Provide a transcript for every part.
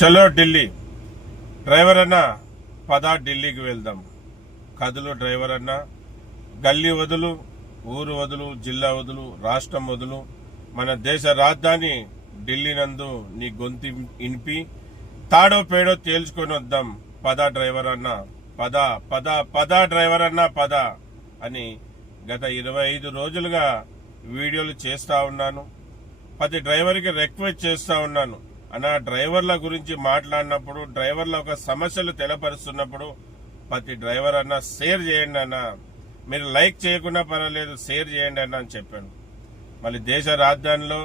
చలో ఢిల్లీ. డ్రైవర్ అన్న పదా ఢిల్లీకి వెళ్దాం. కదులు డ్రైవర్ అన్న. గల్లీ వదులు, ఊరు వదులు, జిల్లా వదులు, రాష్ట్రం వదులు, మన దేశ రాజధాని ఢిల్లీ నందు నీ గొంతు ఇనిపి తాడో పేడో తేల్చుకొని వద్దాం. పదా డ్రైవర్ అన్న పద పద పద డ్రైవర్ అన్న పద అని గత 25 రోజులుగా వీడియోలు చేస్తా ఉన్నాను. ప్రతి డ్రైవర్కి రిక్వెస్ట్ చేస్తా ఉన్నాను. అన్న, డ్రైవర్ల గురించి మాట్లాడినప్పుడు, డ్రైవర్ల ఒక సమస్యలు తెలపరుస్తున్నప్పుడు ప్రతి డ్రైవర్ అన్న షేర్ చేయండి అన్న. మీరు లైక్ చేయకుండా పర్వాలేదు, షేర్ చేయండి అన్న అని చెప్పాను. మళ్ళీ దేశ రాజధానిలో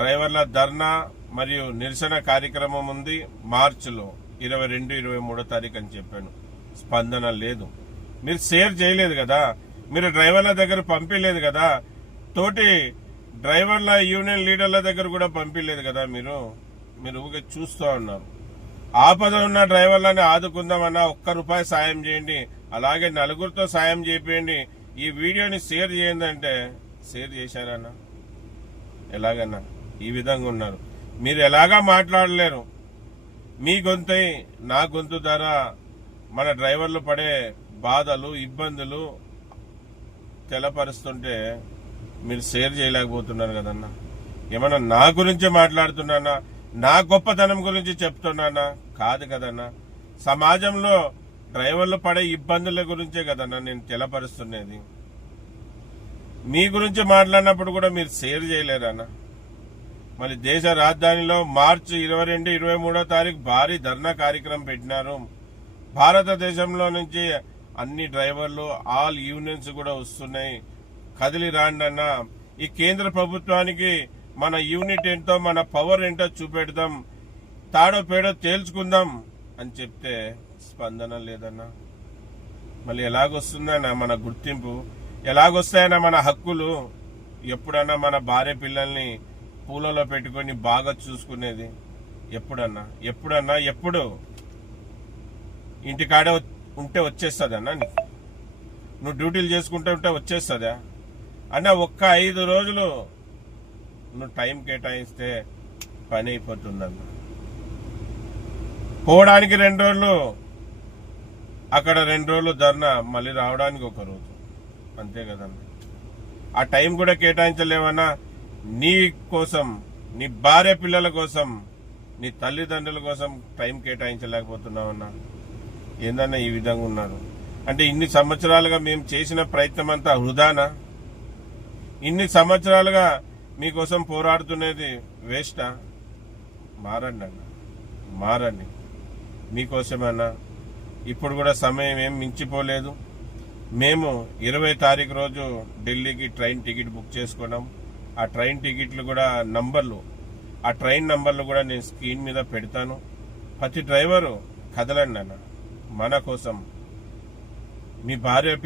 డ్రైవర్ల ధర్నా మరియు నిరసన కార్యక్రమం ఉంది మార్చిలో 22, 23 తారీఖు అని చెప్పాను. స్పందన లేదు. మీరు షేర్ చేయలేదు కదా, మీరు డ్రైవర్ల దగ్గర పంపించలేదు కదా, తోటి డ్రైవర్ల యూనియన్ లీడర్ల దగ్గర కూడా పంపించలేదు కదా. మీరు ఊరికే చూస్తూ ఉన్నారు. ఆపద ఉన్న డ్రైవర్లని ఆదుకుందామన్నా ₹1 సాయం చేయండి, అలాగే నలుగురితో సాయం చేయండి, ఈ వీడియోని షేర్ చేయండి అంటే షేర్ చేశారన్నా? ఎలాగన్నా? ఈ విధంగా ఉన్నారు. మీరు ఎలాగా మాట్లాడలేరు. మీ గొంతు నా గొంతు ద్వారా మన డ్రైవర్లు పడే బాధలు, ఇబ్బందులు తెలపరుస్తుంటే మీరు షేర్ చేయలేకపోతున్నారు కదన్నా. ఏమన్నా నా గురించి మాట్లాడుతున్నానా, నా గొప్పతనం గురించి చెప్తున్నానా? కాదు కదన్నా. సమాజంలో డ్రైవర్లు పడే ఇబ్బందుల గురించే కదన్నా నేను తెలపరుస్తున్నది. మీ గురించి మాట్లాడినప్పుడు కూడా మీరు షేర్ చేయలేరన్నా. మళ్ళీ దేశ రాజధానిలో మార్చి 22, 23 తారీఖు భారీ ధర్నా కార్యక్రమం పెట్టినారు. భారతదేశంలో నుంచి అన్ని డ్రైవర్లు, ఆల్ యూనియన్స్ కూడా వస్తున్నాయి. కదిలి రాండి అన్న. ఈ కేంద్ర ప్రభుత్వానికి మన యూనిట్ ఏంటో, మన పవర్ ఏంటో చూపెడదాం, తాడో పేడో తేల్చుకుందాం అని చెప్తే స్పందన లేదన్నా. మళ్ళీ ఎలాగొస్తుందన్నా మన గుర్తింపు? ఎలాగొస్తాయన్నా మన హక్కులు? ఎప్పుడన్నా మన భార్య పిల్లల్ని పూలలో పెట్టుకొని బాగా చూసుకునేది ఎప్పుడన్నా? ఎప్పుడు ఇంటికాడే ఉంటే వచ్చేస్తుందన్నా? నువ్వు డ్యూటీలు చేసుకుంటూ ఉంటే వచ్చేస్తుందా అన్న? ఒక్క 5 రోజులు నువ్వు టైం కేటాయిస్తే పని అయిపోతుందన్న. పోవడానికి 2 రోజులు, అక్కడ 2 రోజులు ధర్నా, మళ్ళీ రావడానికి 1 రోజు, అంతే కదన్నా. ఆ టైం కూడా కేటాయించలేవన్నా? నీ కోసం, నీ భార్య పిల్లల కోసం, నీ తల్లిదండ్రుల కోసం టైం కేటాయించలేకపోతున్నావన్నా. ఏందన్నా ఈ విధంగా ఉన్నారు? అంటే ఇన్ని సంవత్సరాలుగా మేము చేసిన ప్రయత్నం అంతా వృధానా? ఇన్ని సంవత్సరాలుగా మీకోసం పోరాడుతున్నది వేస్టా? మారండి అన్న, మారండి. మీకోసమన్నా ఇప్పుడు కూడా సమయం ఏం మించిపోలేదు. మేము 20 తారీఖు రోజు ఢిల్లీకి ట్రైన్ టికెట్ బుక్ చేసుకున్నాం. ఆ ట్రైన్ టికెట్లు కూడా నంబర్లు, ఆ ట్రైన్ నంబర్లు కూడా నేను స్క్రీన్ మీద పెడతాను. ప్రతి డ్రైవరు కదలండి అన్న, మన కోసం. మీ భార్య